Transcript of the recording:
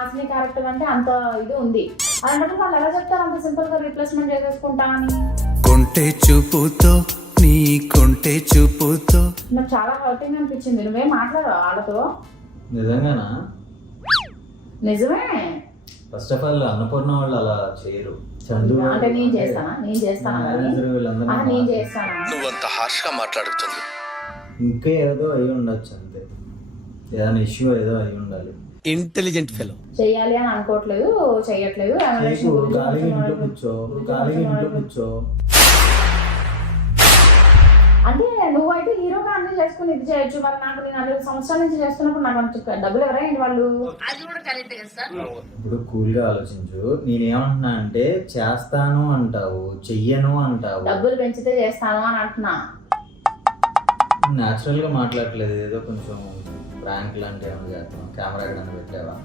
Hasini character అంటే అంత ఇది ఉంది. అలాంటప్పుడు వాళ్ళు ఎలా చెప్తారు అంత సింపుల్ గా రీప్లేస్మెంట్ చేసేసుకుంటా అని? కొంటే చూపుతో నీ కొంటే చూపుతో నాకు చాలా హర్టింగ్ అనిపించింది. నువ్వేం మాట్లాడవు వాళ్ళతో? నిజంగానా? నిజమే. ఫస్ట్ ఆఫ్ ఆల్ అన్నపూర్ణ వాళ్ళు అలా చేయరు. చందు అంటే నేను చేస్తానా మేనేజర్ వీళ్ళందరూ నేను చేస్తానా? నువ్వంత హార్ష్ గా మాట్లాడుతుంది. ఇంకా ఏదో అయి ఉండొచ్చు అంతే, ఏదైనా ఇష్యూ ఏదో అయి ఉండాలి. Intelligent fellow. చెయ్యాలి అని అనుకోవట్లేదు, చెయ్యట్లేదు. ఖాళీగా ఇంట్లో కూర్చో, ఖాళీగా ఇంట్లో కూర్చో. అంటే నువ్వైతే హీరోగా అన్ని చేసుకుని ఇది చేయొచ్చు. మరి నాకు నేను 5 సంవత్సరాల నుంచి చేస్తున్నప్పుడు నాకు అంత డబ్బులు ఎవరైంది వాళ్ళు? ఇప్పుడు కూల్ గా ఆలోచించు. నేనేమంటున్నా అంటే చేస్తాను అంటావు, చెయ్యను అంటావు. డబ్బులు పెంచితే చేస్తాను అని అంటున్నా. న్యాచురల్ గా మాట్లాడట్లేదు, ఏదో కొంచెం ప్రాంక్ లాంటి ఏమైనా చేస్తాం. కెమెరా ఎక్కడైనా పెట్టావా?